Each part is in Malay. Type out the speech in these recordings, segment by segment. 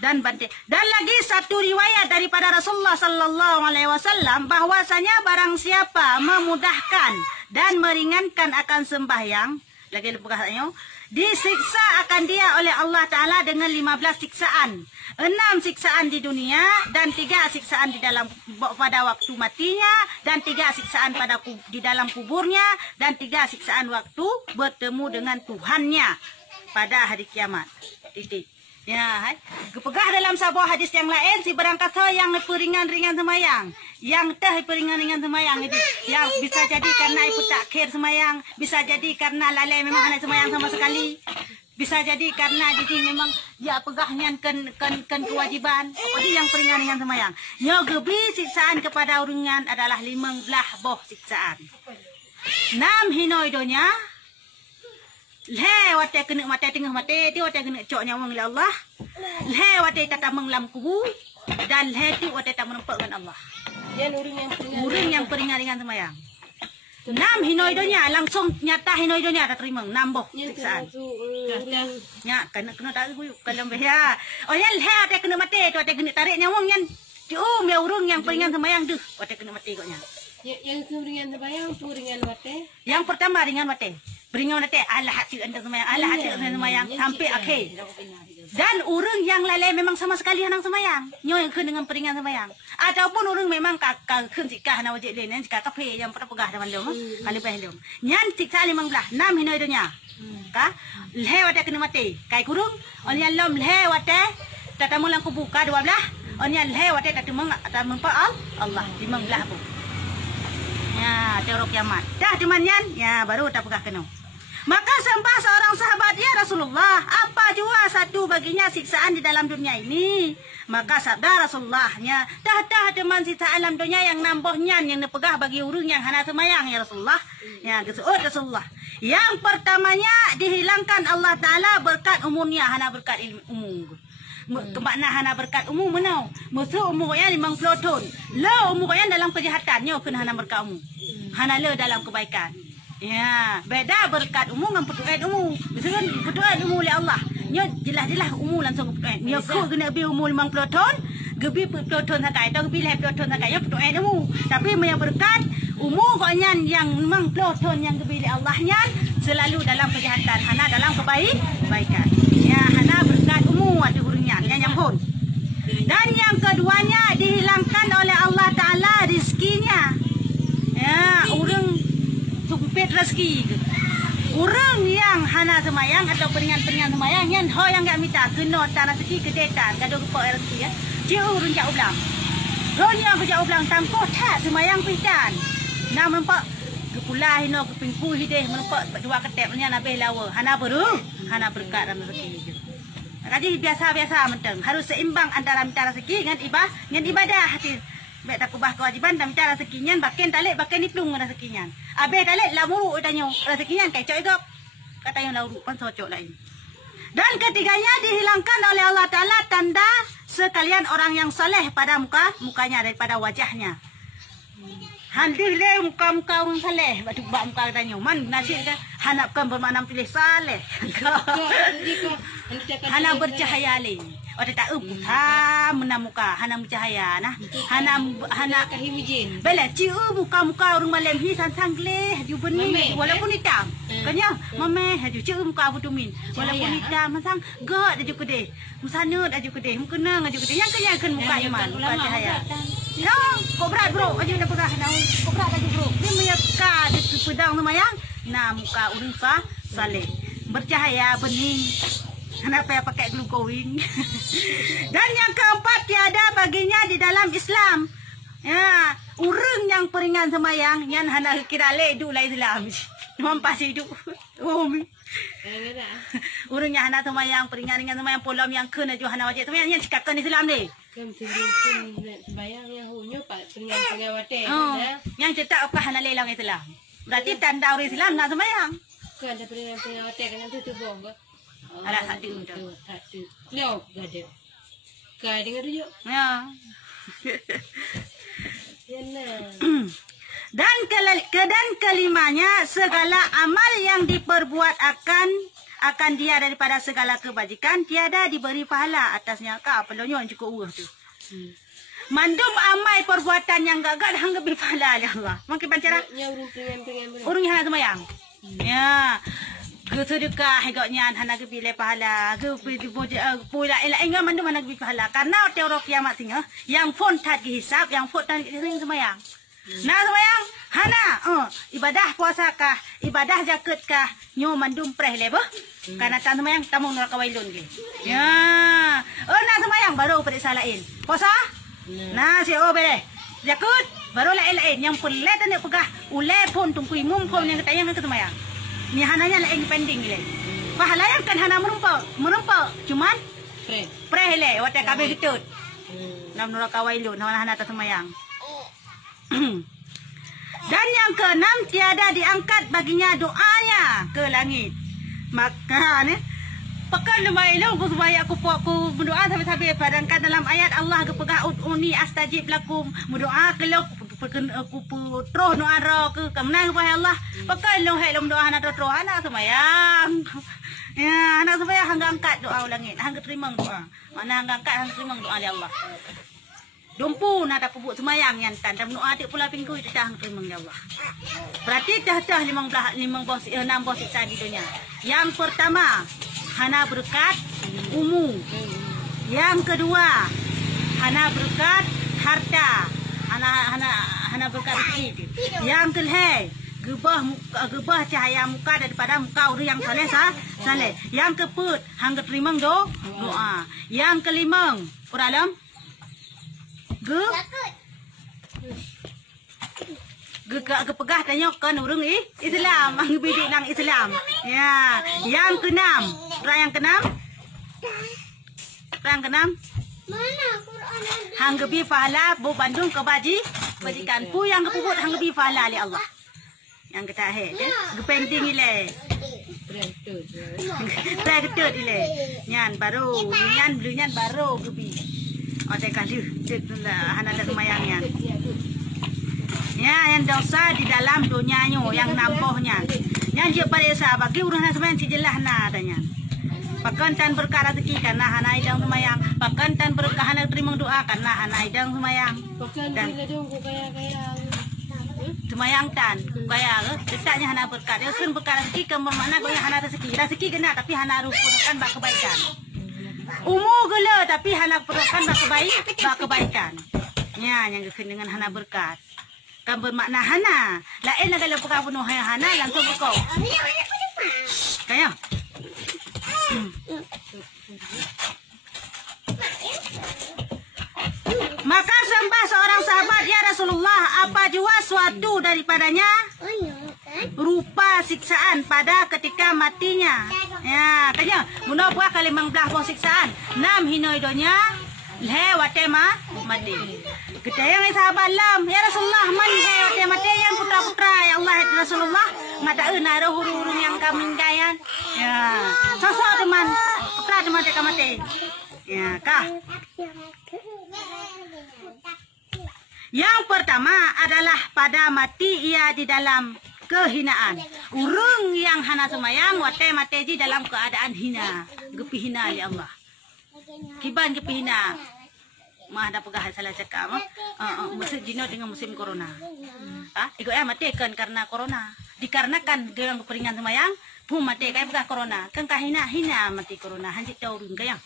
Dan lagi satu riwayat daripada Rasulullah sallallahu alaihi wasallam bahwasanya barang siapa memudahkan dan meringankan akan sembahyang, lagi lepukah tanya, disiksa akan dia oleh Allah Ta'ala dengan 15 siksaan. 6 siksaan di dunia dan 3 siksaan pada waktu matinya, dan 3 siksaan di dalam kuburnya, dan 3 siksaan waktu bertemu dengan Tuhannya pada hari kiamat. Titik. Ya, kepegah dalam sebuah hadis yang lain, si barang kata yang peringan-ringan semayang, yang peringan-ringan semayang itu, yang bisa jadi karena ibu takhir semayang, bisa jadi karena lalai memang anak semayang sama sekali, bisa jadi karena jadi memang ya pegahnya kan kewajiban. Jadi yang peringan-ringan semayang, nyogebi siksaan kepada urungan adalah 15 boh siksaan. 6 hinoidonya. Lhe wate kena mate tengah mate ti wate kena cok nyawang oleh Allah. Lhe wate tak menglam kubu dan lhe tu wate tak menempat dengan Allah. Yan Urang yang peringan-ringan semayang. 6 hinoidonya langsung nyata hinoidonya tak terima 6 boh siksaan. Ya kena tarik guyuk kalau ya. Oh yan lhe wate kena mate tu wate kena tarik nyawang yan. Ya urang yang peringan semayang tu wate kena mate koknya. Yang ringan semayang tu ringan wate. Yang pertama ringan wate. Beringat nanti Allah hati anda semayang, Allah hati anda semayang sampai akhir. Dan orang yang lalai memang sama sekali henang semayang, nyoy ke dengan peringan semayang. Ataupun orang memang kakak kencikah na wajib lain, jika kafe yang pernah pegah dalam lom, kali pehliom. Nyan siksa 15, 6 hino idonya. Ka, lhe wate kena mati. Kai kurung, onyan lom lhe wate, tata mulang kubuka 12. Onyan lhe wate tata mengpa Allah 15 bu. Ya, teori kiamat. Dah temannya, ya baru tak pegah kena. Maka sembah seorang sahabat, ya Rasulullah, apa jua satu baginya siksaan di dalam dunia ini? Maka sabda Rasulullahnya, dah teman sisa alam dunia yang nambohnya yang nepegah bagi urung yang hana semayang, ya Rasulullah. Ya, kesuut Rasulullah. Yang pertamanya dihilangkan Allah Ta'ala berkat umumnya, hana berkat ilmu umum. Kemakna hana berkat umum menau. Musuh umumnya 50 tahun. Lo umumnya dalam kejahatannya kena hana berkat umum. Hana lo dalam kebaikan. Ya, beda berkat umum dengan petuain umum. Misalkan petuain umum oleh Allah. Nya jelas-jelas umum langsung petuain. Nya ku kena bi umum 50 tahun, gebi 50 tahun sakai, atau gebi 50 tahun sakai ya petuain umum. Tapi yang berkat umum koknya yang 50 tahun yang gebi oleh Allahnya selalu dalam kejahatan, hana dalam kebaikan. Ya, hana berkat umum ada gurunya yang pun. Dan yang keduanya dihilangkan oleh Allah Ta'ala rizkinya. Ya, orang sumpit rezeki. Orang yang hana semayang atau peringan-peringan semayang yang ho yang enggak minta kena tanah rezeki kedetan gaduh rupa rezeki ya. Dia urun jauh belang. Ronya ke jauh belang tangko tak semayang pitan. Nak nampak kepulah hino kepingku hideh nampak dua ketep nya nabe lawa. Hana beru, hana berkat dalam rezeki. Jadi biasa-biasa menteng harus seimbang antara minta rezeki dengan ibadah hati. Baik tak kubah kewajiban dan minta rezekinya bakin talik bakin diplung rezekinya. Abe talik lamu utanyo rezekinya kai cok igop. Katanya lauru pan socok lain. Dan ketiganya dihilangkan oleh Allah Ta'ala tanda sekalian orang yang soleh pada mukanya daripada wajahnya. Hadir le muka-muka orang saleh, batu bak muka katanya. Man nasib kan hanapkan bermakna pilih saleh. Hana bercahaya le. Ada tak ha menamuka hana bercahaya nah. Hana kahimijin. Bela ciu muka-muka orang malam hi sang gleh ju benih walaupun hitam. Kanya mame haju ciu muka butumin. Walaupun hitam sang gak aju kede. Musana aju kede, mukena aju kede. Yang kanya kan muka iman, muka cahaya. No, kok berat bro, aja dah pegah nau. Kok berat aja bro. Dia menyeka di pedang semayang. Nah, muka urang saleh. Bercahaya bening. Kenapa ya pakai glue going? Dan yang keempat tiada baginya di dalam Islam. Ya, urang yang peringan semayang yang hana kira le hidup lah Islam. Mampas hidup. Urang yang hana semayang peringan semayang polam yang kena jo hana wajib semayang yang cikakan Islam ni. Semayang yang hunyo pak peringan wate. Yang cetak apa hana lelang Islam. Berarti tanda orang Islam nak semayang. Kan ada peringan wate kan tu bong. Ada hati untuk. Hati. Leo gade. Gade ngadu yo. Ya. Yana. Dan kelimanya segala amal yang diperbuat akan akan dia daripada segala kebajikan, tiada diberi pahala atasnya. Kau pelonyo cukup urus tu. Mandum amai perbuatan yang gagal hang lebih pahala ya Allah. Mungkin pancara. Nya urung pengen. Urung hana semayang. Ya. Ke sedekah hegaknya hana ke pilih pahala. Ke pula enggak mandum hana ke pahala. Karena teori kiamat singa yang phone tad hisap, yang phone tad semayang. Nah semayang hana ibadah puasa kah, ibadah zakat kah, nyo mandum preh lebo. Karena tan semayang tamu neraka wailun ge. Ya. Nah semayang baru periksa lain. Puasa? Nah si bere. Zakat baru lain yang pelet dan pegah ule pun tungkui mum pun yang ketayang ke semayang. Ni hananya lain pending le. Pahala yang kan hana merumpa cuman preh le wate kabe getut. Nam neraka wailun hana ta semayang. Dan yang keenam, tiada diangkat baginya doanya ke langit. Maka ni pekan lumayan aku supaya aku berdoa sampai padangkan dalam ayat Allah kepegah ud'uni astajib lakum, berdoa kalau aku terus doa ke kemenang kepada Allah. Pekan lu hai doa nak terus anak semayang. Ya, anak semayang hangga angkat doa langit, hangga terima doa. Mana hangga angkat hangga terima doa oleh Allah. Dompu nak dapat buat semayang yang tan dan doa adik pula pinggu itu dah terima ya Allah. Berarti dah 6 bos siksa di dunia. Yang pertama, hana berkat umum. Yang kedua, hana berkat harta. Hana berkat rezeki. Yang kelima, gebah cahaya muka daripada muka orang yang saleh. Yang keempat, hangga terima doa. Yang kelima, peralam kepegah tanya kan urung Islam, ang bidik nang Islam. Ya, yang keenam, yang keenam. Mana Quran? Hang gebi pahala bu Bandung ke bajikan pu yang kepuput hang gebi pahala oleh Allah. Yang kita gepending ile. Pregetut ile. Nyan baru, nyan baru gebi. Ada kali hana ada semayangnya. Ya, yang dosa di dalam dunianya, yang nampohnya. Yang dia pada bagi urusan semayang si jelah na adanya. Pakan tan berkah rezeki karena hana idang semayang. Pakan tan berkah hana terima doa karena hana idang semayang. Dan semayang tan kaya letaknya hana berkah. Dia kan berkah rezeki ke mana goyang hana rezeki. Rezeki kena tapi hana rupakan bak kebaikan. Umur gula tapi hana perlukan bak kebaikan. Ya, yang dengan hana berkat. Kan bermakna hana. Lain kalau perkara penuh hana langsung berkau. Kaya. Maka sembah seorang sahabat, ya Rasulullah, apa jua suatu daripadanya rupa siksaan pada ketika matinya. Ya, katanya, muna buah kali mangbelah buah siksaan. 6 hinoi donya, lewat mati. Kita yang sahabat lam, ya Rasulullah, man lewat mati yang putra-putra, ya Allah, ya Rasulullah, ngata ada huru-huru yang kami gayan. Ya, sosok teman, putra teman mereka mati. Ya, kah? Yang pertama adalah pada mati ia di dalam kehinaan. Urung yang hana semayang wate mati di dalam keadaan hina, gepi hina oleh Allah. Kiban gepi hina. Mah ada pegah salah cakap musim dino dengan musim corona. Ikut mati kan karena corona. Dikarenakan dia yang keperingan semayang, pun mati kaya pegah corona. Kan kahina mati corona. Hanjit tahu urung kaya.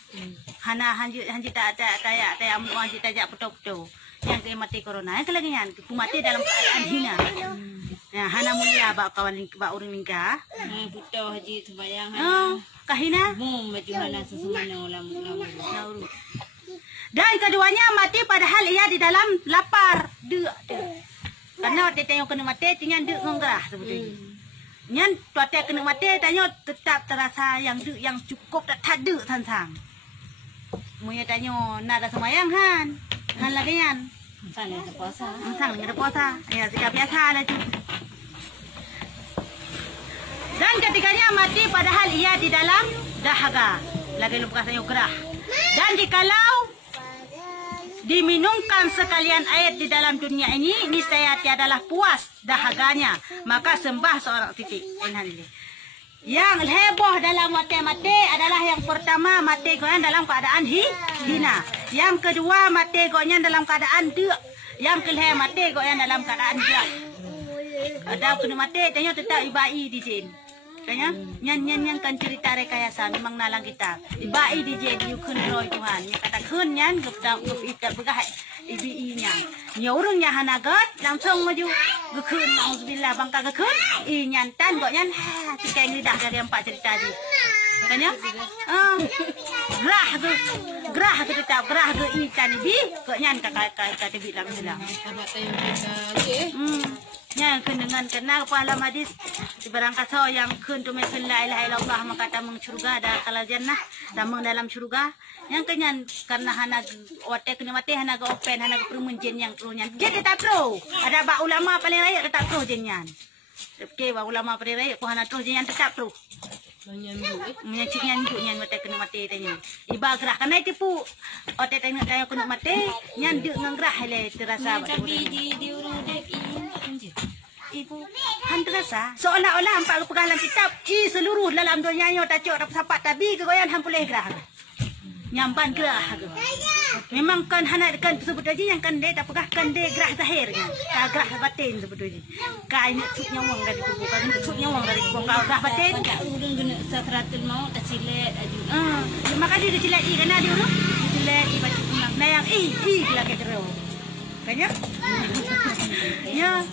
Hana hanjit tak ada kayak amu hanjit tajak putu-putu. Yang dia mati corona, yang kelagian, mati dalam keadaan hina. Ya, hana mulia bak kawan urang lingkah. Putu haji sembayang. Kahina. Maju hana sesemana ulam. Dan keduanya mati padahal ia di dalam lapar. Karena dia tengok kena mati, tinggal dek ngerah sebetulnya. Nyan tuate kena mati, tanya tetap terasa yang cukup tak ada sansang. Munya tanya nak ada semayang han lagi yan. Sang ada puasa. Sang ada puasa. Ya sikap biasa lah tu. Dan ketiganya mati padahal ia di dalam dahaga. Lagi lupa saya gerah. Dan jikalau diminumkan sekalian air di dalam dunia ini, niscaya tiadalah puas dahaganya, maka sembah seorang titik. Yang heboh dalam mati adalah yang pertama mati goyan dalam keadaan hina. Yang kedua mati goyan dalam keadaan dek. Yang kelima mati goyan dalam keadaan dek. Ada kena mati tanya tetap ibai di sini. Tanya nyan kan cerita rekayasa memang nalang kita. Ibai di sini yukun roy Tuhan. Yang kata kun nyan gup ikat begah ibi-nya. Nyorongnya hanagat langsung maju gekun auzubillah bangka gekun nyan tan kok nyan tiga lidah dari 4 cerita tadi makanya gerah ke tetap gerah ke ikan ibi kok nyan kata bilang bilang nyan dengan kena kepala madis di barangkat so yang kun tu mesin la ilaha illallah maka tamang surga ada kala jannah tamang dalam surga yang kenyan karena hana otek kena mati hana ga open hana ga permunjen yang trunya jadi tak pro ada ba ulama paling raya tetap pro jenyan oke ba ulama paling raya ko hana pro jenyan tetap pro menyacik nyan otek kena mati tanya iba gerah karena tipu otek tanya kena mati nyan de ngangrah le terasa tapi di urang dek ibu handrasa seolah-olah empat pegangan kitab seluruh dalam dunia nyo tak cok sapat tabi kegoyan hampuleh gerah nyampan gerah memang kan hana kan sebut aja yang kan dia tak pegah kan dia gerah zahirnya gerah batin sebut aja kai nak cuk nyawang dari tubuh kan cuk nyawang dari tubuh kau gerah batin urang guna satratul maut tak silet aju maka dia silet i kena dia urang silet i baca menang nah yang i lagi terus banyak ya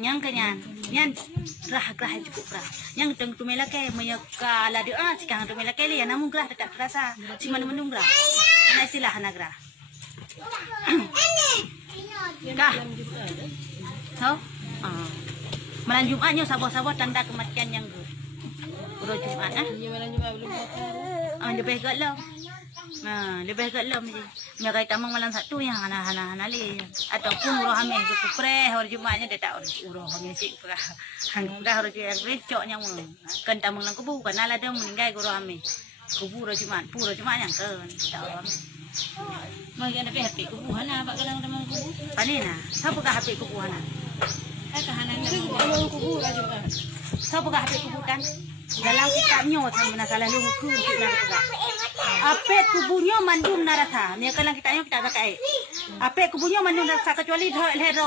yang kenyan yang gerah cukup gerah yang teng tu melake menyeka la dia sekarang tu melake li namun gerah tetap terasa si mana mendung gerah ana istilah ana gerah kah tahu malam Jumatnya sabar-sabar tanda kematian yang udah Jumat malam Jumat belum makan lebih galau lebih galau ni mereka tamang malam satu yang hana li ataupun urah ame ke pre hari Jumatnya dia tak urah ame sik dah hari recok yang kan tamang nang kubu kan ala dia meninggal urah ame kubu hari Jumat pura Jumat yang kan tak urah mai ada HP kubu hana pak galang tamang kubu panina siapa ka HP kubu hana hana tamang kubu hari Jumat siapa ka HP kubu kan dalam kitabnya sama salah lu hukum kita apet kubunya mandum narasa ni kalau kita tak pakai apet kubunya mandum narasa kecuali leher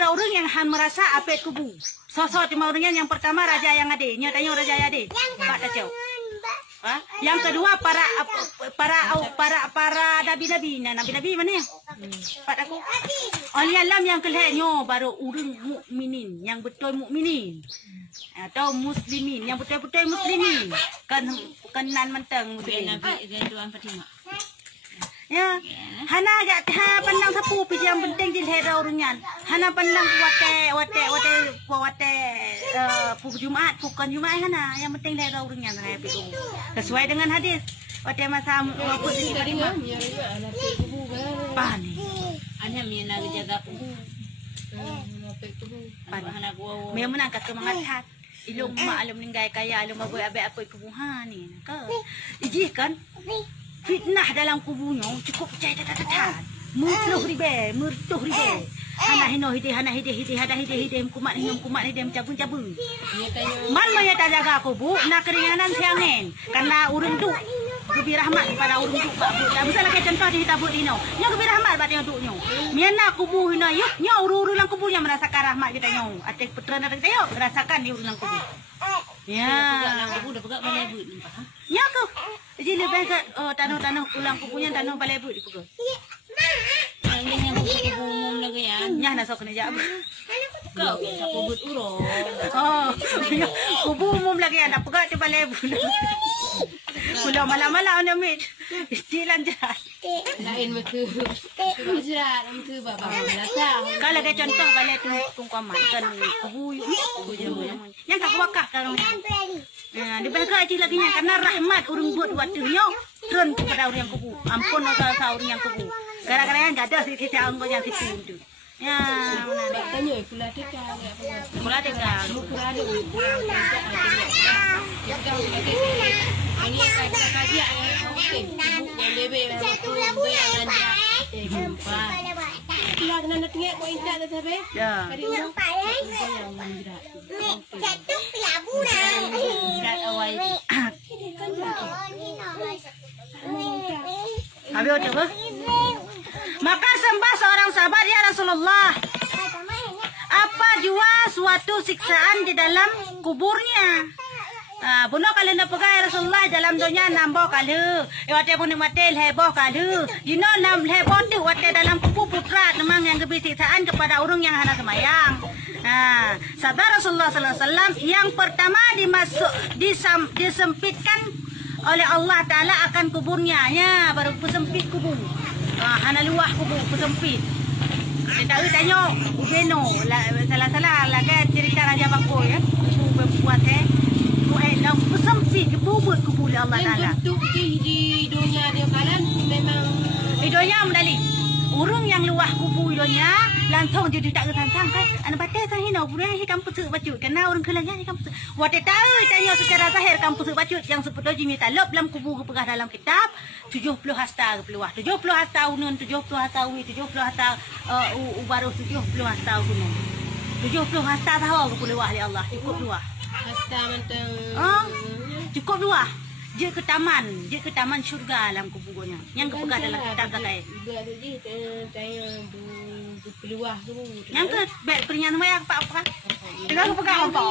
raurung yang han merasa apet kubu sosok cuma orangnya yang pertama raja yang ade nyatanya raja yang ade Pak Tacau yang kedua para nabi mana ya Pak aku oleh alam yang kelihnya baru urung mukminin yang betul mukminin atau muslimin yang betul-betul muslimin kan kenan menteng muslimin nabi Tuan Fatimah ya hana agak pandang sapu pi yang penting di leher orangnya hana pandang wate Jumat bukan Jumat hana yang penting leher orangnya sesuai dengan hadis wate masa putri Fatimah pani hanya mina jaga kubu May menangkat kemangat ilung maalum ninggay kaya alum magoy abe apoy kubuhan ni ka iji kan fitnah dalam kubunya cukup cai tatatan murtuh ribe hana hide hada hide kumat hidem cabun man maya tajaga kubu na keringanan siangen karena urung tu Kebi rahmat pada urung tu pak bu. Misalnya kayak contoh di hitabut dino. Nya kebi rahmat pada yang duknya. Miana kubu hina yuk nya uru-uru lang kubu yang merasakan rahmat kita nyong. Atek putra nak kita yuk rasakan di uru lang kubu. Ya. Lang kubu dah pegak balai but ni pak. Nya ku. Jadi lebih ke tanah ulang kubunya tanah balai but di pegak. Yang kubu umum lagi ya. Nya nak sok kena jawab. Kau yang kubut urang. Oh. Kubu umum lagi ada pegak di balai but. Pulau malam-malam nak mit. Istilah jahat. Lain betul. Betul, betul bapa belakang. Kalau kayak contoh balai tu kungkaman kan kubu yang tak wakah kalau. Di belakang aja lagi nya karena rahmat urung buat waktunya turun kepada orang yang kubu. Ampun dosa orang yang kubu. Gara-gara yang ada sisi orang yang situ tu. Ya, tanya pula teka. pula teka. Pula ada. Ini kata kajian okey. Yang lebih betul yang lanjut. Keluar kena nak tengok kau intak tu tapi. Ya. Kari orang yang menjerat. Berat awal. Habis apa? Maka sembah seorang sahabat ya Rasulullah. Apa jua suatu siksaan di dalam kuburnya? Bunuh kalau nak pegang Rasulullah dalam dunia nambah kalau. Waktu bunuh mati heboh kalau. You know nam heboh tu waktu dalam kubur putra memang yang lebih siksaan kepada orang yang hendak semayang. Sabda Rasulullah Sallallahu Alaihi Wasallam yang pertama disempitkan oleh Allah Taala akan kuburnya. Ya baru pesempit kubur. Hana luah kubur pesempit. Kita tahu tanya Ugeno salah lagi cerita Raja Bangko ya. Buat yang pesempit kubur Allah Taala. Bentuk di dunia dia kalan memang Idonya medali. Urang yang luah kubur idonya langsung jadi tak kesantang kan. Anak batai sang hina buran hi kampus bacut kena orang kelanya hi kampus. Wate tahu tanya secara zahir kampus bacut yang sepuluh jimi talab dalam kubur kepegah dalam kitab 70 hasta keluar. 70 hasta unun 70 hasta wi 70 hasta baru 70 hasta unun. 70 hasta tahu ke luah ya Allah cukup luah. hasta mentang. Cukup luah. Dia ke taman syurga dalam kuburnya. Yang kepegah dalam kitab zakai. Juga tu je saya peluah tu. Yang ke baik peringan semayang pak apa? Dengar aku pegang hampa.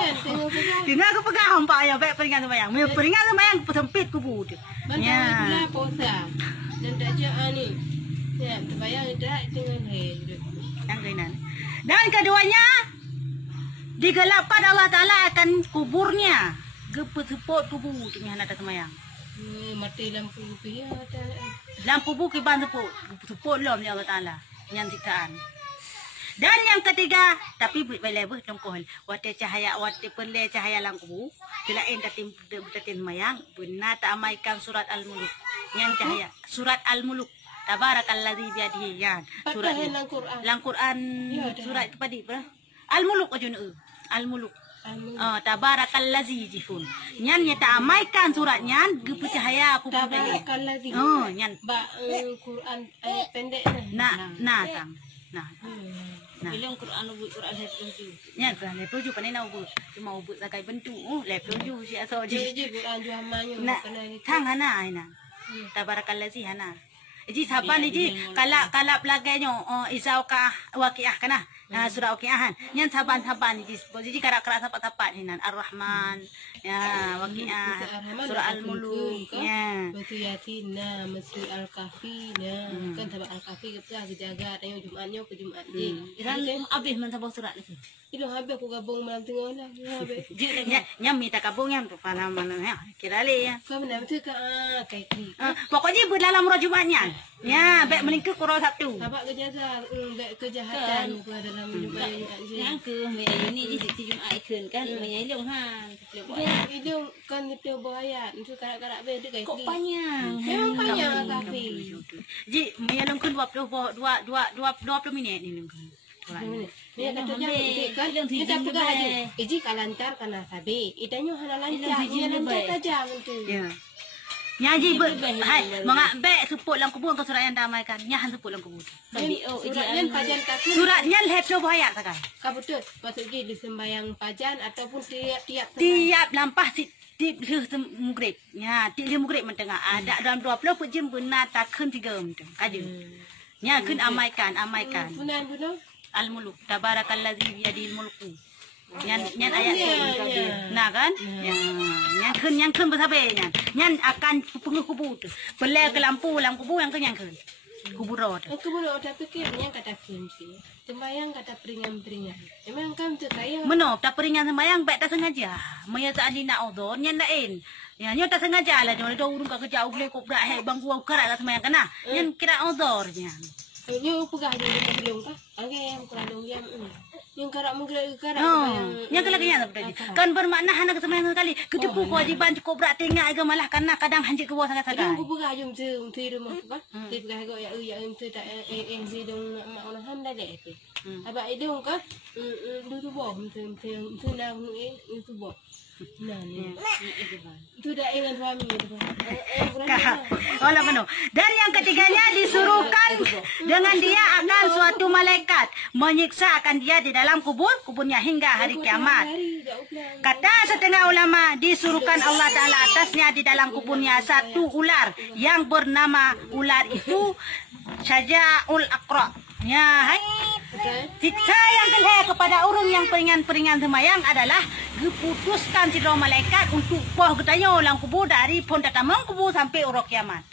Dengar aku pegang hampa ya baik peringan semayang. Peringan semayang sempit kubur tu. Ya. Mana puasa. Dan tak je ni. Ya, terbayang tak dengan Yang kainan. Dan keduanya digelapkan Allah Taala akan kuburnya. Gepet-sepot kubur dengan hendak semayang. Mati lampu rupiah Lampu kubur kiban sepot lom ni Allah Taala. Yang siksaan. Dan yang ketiga, tapi boleh tongkol. Waktu cahaya, waktu perle cahaya dalam kubur, selain datin mayang, benar tak amaikan surat Al-Muluk. Yang cahaya, surat Al-Muluk. Tabarakalladzi biyadihi yan. Surat dalam Quran. Surat itu padi apa? Al-Muluk aja nu. Al-Muluk. Tabarakalladzi jifun. Nyan nyata amaikan suratnya, gepu cahaya aku pun lagi. Tabarakalladzi. Nyan. Quran ayat pendek Nah, tang. Nah. Bilang Quran Quran itu. Nya Quran itu juga panen ubut. Cuma ubut sakai bentuk. Lepas itu si aso Je Quran ju hamanyo. Nah, tang hana aina. Tabarakalladzi hana. Ji saban ji kalap laganya isau ka waqiah kana. Surah waqiahan. Nyan saban ji. Ji karak-karak sapat-sapat hinan Ar-Rahman. Ya, waqiah. Surah Al-Muluk. Ya. Betul Yasin na, Masih Al-Kahfi na. Kan tabak Al-Kahfi kepada kejaga tanya Jumatnya ke Jumat je. Iran habis man sabah surat ni. Itu habis aku gabung malam tengah lah. Habis. Nyam minta kabung yang tu pada mana ya. Kira le ya. Kau benar betul ke kayak ni. Pokoknya berdalam roh Jumatnya. Ya, baik melingkar kurang Sabtu. Tabak kejaga, baik kejahatan ke dalam Jumat je. Yang ke ini di Jumat ikun kan menyelong han. Itu kan itu bayar. Itu karak-karak beda kayak Kok panjang. Memang panjang kafe. Ji, menyelong kun 20 minit ni lengkun. Dia kata jangan kan kita pegang aja. Iji kalantar kana sabe. Itanya hana lancar. Dia lancar tajam tu. Ya. Nyaji hai mengak support lang kubur ke surat yang damaikan. Nyahan support lang kubur. Suratnya pajan kaki. Suratnya lepas bayar sakai. Kau betul. Maksudnya di sembahyang pajan ataupun tiap lampah tip mugrib. Ya, tip mugrib mentengah. Ada dalam 20 pejam benar takkan 3 menteng. Kaje. Nya kun amaikan. Bunan. Al-Muluk. Tabarakalladzi biyadil mulku. Nyan ayat nah kan yang kun bersabe nyan akan penguh kubur tu belai ke lampu kubur yang yang kubur roh tapi kiranya kata kunci sembayang kata peringan memang kan tu kaya menop tak peringan sembayang baik tak sengaja maya saat ni nak odor nyan lain ya nyan tak sengaja lah dia urung ka kerja boleh kok berak bangku karak sembayang kana nyan kira odornya Yung pagah yung bilong ka. Okay, yung kalong yan. Yung karak mo karak. Yang kelakanya apa tadi? Kan bermakna anak semayang sekali. Kedepu kewajiban cukup berat tinggal agak malah karena kadang hanjit ke bawah sangat-sangat. Yung pagah yung tu rumah tu kan. Ti pagah go ya tu tak si dong mak orang ham dah deh. Abang idung kan? Tu boh, tu nak tu boh. Nah ni. Itu dah dengan suami tu. Olah penuh. Dan yang ketiganya disuruhkan dengan dia akan suatu malaikat menyiksa akan dia di dalam kuburnya hingga hari kiamat. Kata setengah ulama disuruhkan Allah Ta'ala atasnya di dalam kuburnya satu ular yang bernama ular itu Syaja'ul Aqra. Ya, hai. Siksa yang kelih kepada orang yang peringan-peringan semayang adalah diputuskan si malaikat untuk poh ketanya ulang kubur dari pon tatamang kubur sampai urok kiamat.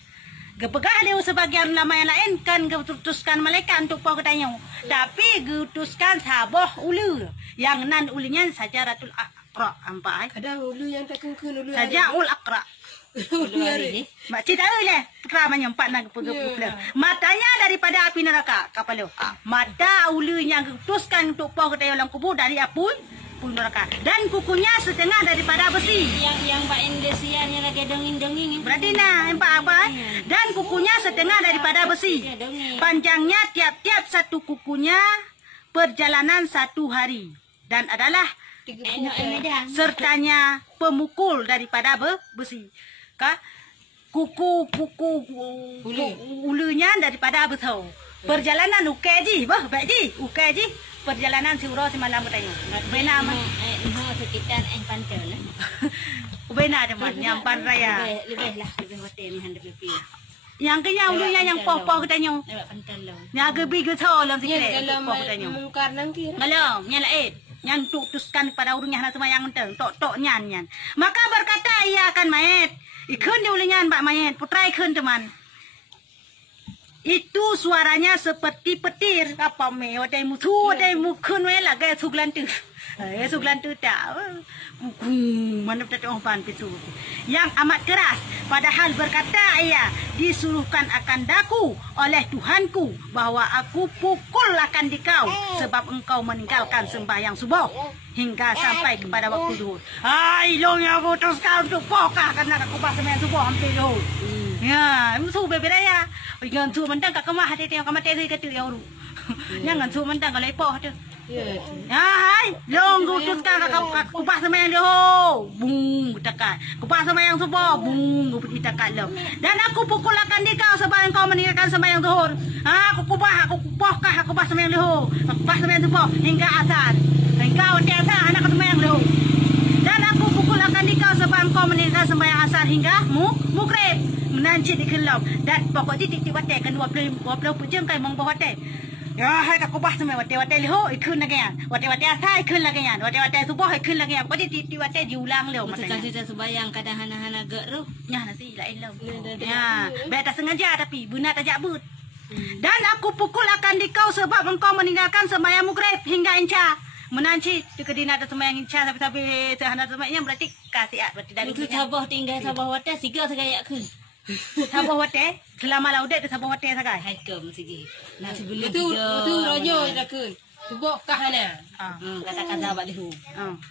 Gepegah dia sebagian nama yang lain kan diputuskan malaikat untuk poh ketanya. Tapi diputuskan sabah ulu yang nan ulinya Syajaratul Aqra ampai. Kadang ulu yang tak kengkun ulu. Syaja'ul Aqra. Mak cerita leh kerana nyempat nak pegel. Matanya daripada api neraka kapal lu. Mata ulu yang diputuskan untuk poh ketanya ulang kubur dari api neraka. Dan kukunya setengah daripada besi. Yang Pak Indosianya lagi donging-donging. Berarti nah, nampak apa? Dan kukunya setengah daripada besi. Panjangnya tiap-tiap satu kukunya perjalanan 1 hari. Dan adalah sertanya pemukul daripada besi. Kuku ulunya daripada betul. Perjalanan ukeji, baikji, ukeji. Perjalanan si uro si malam katanya. Bena mah. Sekitar pantel. Bena teman yang pan raya. Lebih hotel ni hendak pergi. Yang kenya ulunya yang poh-poh katanya. Lewat pantel lo. Yang gebi getol dalam sikit. Dalam Poh katanya. mungkar nangkir. Malam, yang lain. Yang tutuskan kepada urungnya nak semayang enteng. Tok-tok nyan. Maka berkata ia akan mayat. Ikun dia ulingan bak mayat. Putra ikun teman. Itu suaranya seperti petir. Apa me? Wadai musuh, wadai mukun me lah. Gaya suglan tu. Suglan tu tak. Mana berkata orang pan pisu. Yang amat keras. Padahal berkata ia disuruhkan akan daku oleh Tuhanku bahawa aku pukul akan dikau sebab engkau meninggalkan sembahyang subuh hingga sampai kepada waktu zuhur. Ilong yang putuskan untuk pokah karena aku pas sembahyang subuh hampir zuhur. Ya, musuh beberaya. Jangan suruh mentang kat kemah hati yang kamat teri kata yang uru. Jangan suruh mentang kalau ipoh tu. Ya, hai, long putuskan kat kupas sembahyang zuhur. Bung, tekan. Kupas sembahyang subuh, bung, tekan lo. Dan aku pukul akan dikau sebab engkau meninggalkan sembahyang zuhur. Aku pokah aku pas sembahyang zuhur. Kupas sembahyang subuh hingga asar. Engkau tiada anak sembahyang zuhur. Dan aku pukul akan dikau sebab engkau meninggalkan sembahyang asar hingga maghrib. Menanci di kelam. Dan pokok titik watai kan 20 jam kan mong watai. Ya, hai tak kubah semua watai liho ikun lagi yan. Watai asar ikun lagi yan. Watai subuh ikun lagi yan. Pokok titik watai diulang leo Masukkan cerita sembayang kadang hana-hana gerak tu. Ya nasi lain leo. Ya, baik tak sengaja tapi benar tak jabut. Dan aku pukul akan dikau sebab engkau meninggalkan sembahyang maghrib hingga insya. Menanci jika dina ada sembahyang insya sampai sehana sembahyang berarti kasih berarti dari itu sabah tinggal sabah watai siga segaya kun. Sabah watai selama laudet tu sabah watai sagai. Hai ke mesti. Nah sebelum Itu rojo dah kun. Tubok kahana. Kata-kata balik hu.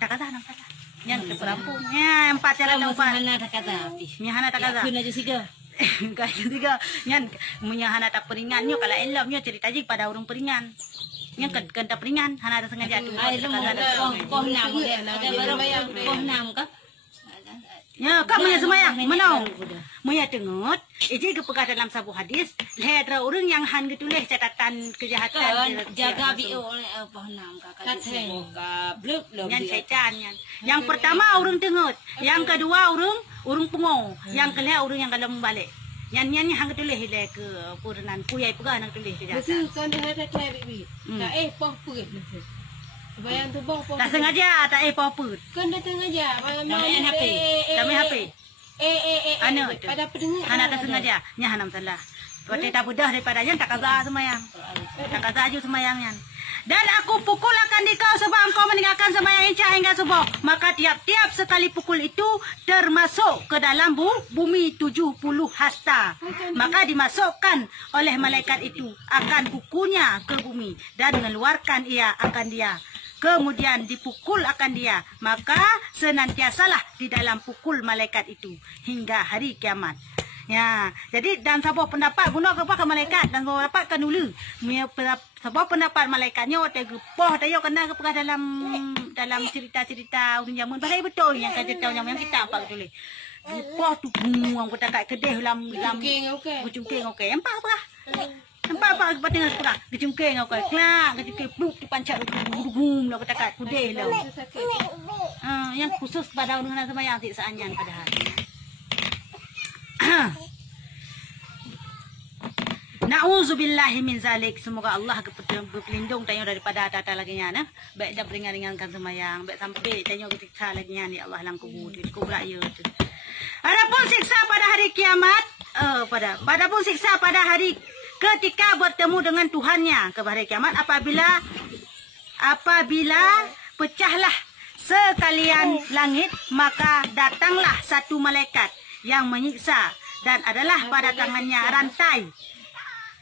Tak kata nak kata. Yang terperampung. Ya, 4 cara nampak. Hana tak kata api. Nyahana tak kata. Kun aja siga. Kaya tiga. Yan menyahana tak peringannya kalau elamnya cerita je pada orang peringan. Yang kena peringan hana ada sengaja tu. Ai lu poh nam ke? Ada barang poh nam ke? Ya, kau punya semayang. Mana? Muya tengok. Iji kepegah dalam sebuah hadis. Lehadra orang yang han getulis catatan kejahatan. Jaga bio oleh poh nam kakak. Bluk Yang syaitan yang. Yang pertama orang tengok. Yang kedua orang pengo. Yang kelima orang yang kalau membalik. Yang hang tulis le ke puranan kuyai pegah nang tulis kejahatan. Betul kan dah ada bibi. Tak poh put. Bayang tu poh. Tak sengaja tak poh put. Kan dah sengaja. Main HP. Kami HP. Anu tu. Pada pendengar. Hana tak sengaja. Nya hanam salah. Waktu tak budah daripadanya tak kaza semayang. Tak kaza aju semayangnya. Dan aku pukul akan dikau sebab engkau meninggalkan sembahyang isya hingga subuh. Maka tiap-tiap sekali pukul itu termasuk ke dalam bumi 70 hasta. Maka dimasukkan oleh malaikat itu akan kukunya ke bumi dan mengeluarkan ia akan dia. Kemudian dipukul akan dia. Maka senantiasalah di dalam pukul malaikat itu hingga hari kiamat. Ya, jadi dan sebuah pendapat guna kepada malaikat dan sebuah pendapat kan dulu. Sebuah pendapat malaikatnya waktu gepoh tayo kena kepada dalam cerita-cerita urang jamun balai betul yang cerita yang kita apa tulis. Gepoh tu buang kita kat kedai dalam kucungking okey. Nampak apa kepada dengan kurang. Kecungking okey. Klak, kecungking pluk dipancak gum lah kita kat kedai lah. Yang khusus pada urang sembahyang siksaannya padahal. Na'udzubillahi min zalik. Semoga Allah berlindung tanya daripada data lagi nya baik dah ringan-ringankan semayang, baik sampai tanya kesiksa lagi nya ni Allah lang kubur di kubur ya tu. Adapun siksa pada hari kiamat, padapun siksa pada hari ketika bertemu dengan Tuhannya ke hari kiamat apabila pecahlah sekalian langit, maka datanglah satu malaikat yang menyiksa dan adalah pada tangannya rantai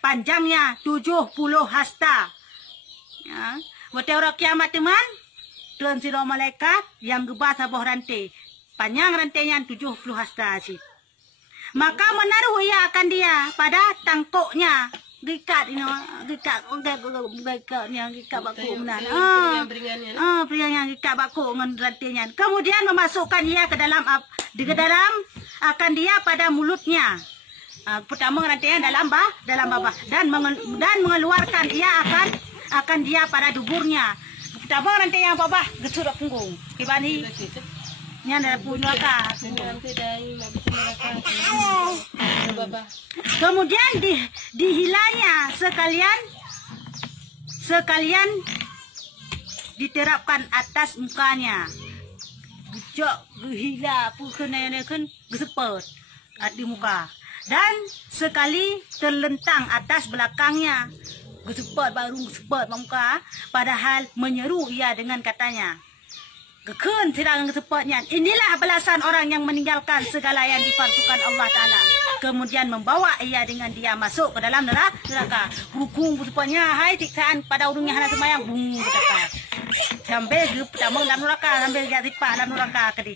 panjangnya 70 hasta. Ya, waktu orang kiamat teman, turun siro malaikat yang gebah sabah rantai, panjang rantainya 70 hasta sih. Maka menaruh ia akan dia pada tangkoknya, gikat gikat baku benar. Pria yang gikat baku dengan rantainya. Kemudian memasukkan ia ke dalam akan dia pada mulutnya. Pertama rantainya dalam babah dan mengeluarkan ia akan dia pada duburnya. Pertama rantai yang babah gesurak punggung. Kibani nya ada neraka. Kemudian dihilanya sekalian diterapkan atas mukanya. Gejok gehila pukenakan gesepet di muka dan sekali terlentang atas belakangnya. Gesepet muka padahal menyeru ia dengan katanya, kekun serangan gesepetnya. Inilah balasan orang yang meninggalkan segala yang difardukan Allah Ta'ala. Kemudian membawa ia dengan dia masuk ke dalam neraka. Hukum gesepetnya, hai siksaan pada urungnya hana semayang. Sampai pertama dalam neraka, sampai dia sipak dalam neraka tadi.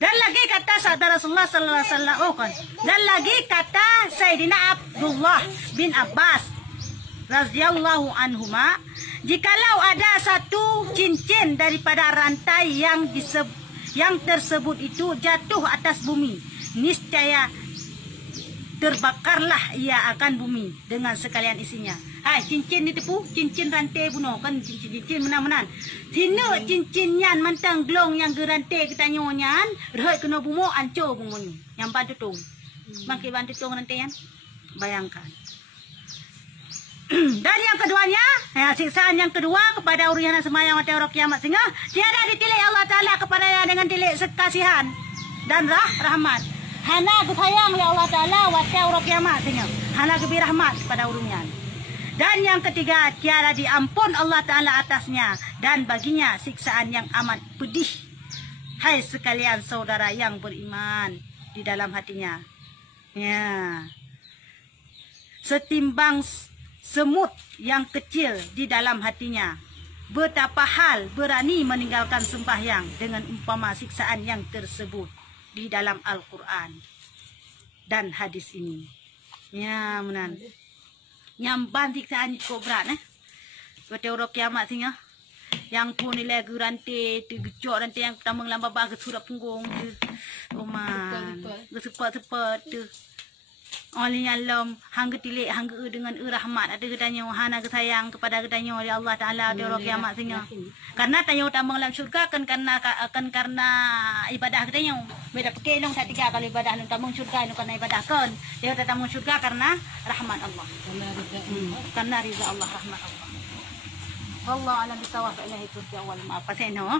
Dan lagi kata saudara Rasulullah sallallahu alaihi wasallam, dan lagi kata Sayyidina Abdullah bin Abbas radhiyallahu anhuma, jikalau ada satu cincin daripada rantai yang tersebut itu jatuh atas bumi, niscaya terbakarlah ia akan bumi dengan sekalian isinya. Hai, cincin ni tepu, cincin rantai bunuh kan, cincin menang-menang. Sina cincin nyan mantang glong yang gerantai kita nyan, rehoi kena bumo ancur bumunyu. Yang bantu tung. Makin bantu tung rantai yan. Bayangkan. Dan yang keduanya, siksaan yang kedua kepada orang yang semayang mati orang kiamat sehingga tiada ditilik Allah Ta'ala kepadanya dengan tilik sekasihan dan rahmat. Hana kesayang oleh Allah Ta'ala mati orang kiamat sehingga hana kebi rahmat kepada orangnya. Dan yang ketiga, tiada diampun Allah Ta'ala atasnya dan baginya siksaan yang amat pedih. Hai sekalian saudara yang beriman di dalam hatinya. Ya. Setimbang semut yang kecil di dalam hatinya. Betapa hal berani meninggalkan sembahyang dengan umpama siksaan yang tersebut di dalam Al-Quran dan hadis ini. Ya, menan. Nyamban siksaan cukup berat. Betul orang kiamat sehingga. Yang pun nilai rantai, tergejok rantai yang pertama dalam babak kesurat punggung. Oman. Gesepet-sepet tu. Oleh alam hangga tilik hangga dengan rahmat ada gedanya hana kesayang kepada gedanya oleh Allah Taala di orang kiamat sehingga karena tanya utama dalam syurga kan karena ibadah gedanya beda pakai long tiga kali ibadah nu tamung syurga nu karena ibadah kan dia tamung syurga karena rahmat Allah karena ridha Allah rahmat Allah. Wallahu a'lam bishawab. Ilahi turja'u wal ma'af. Paseno.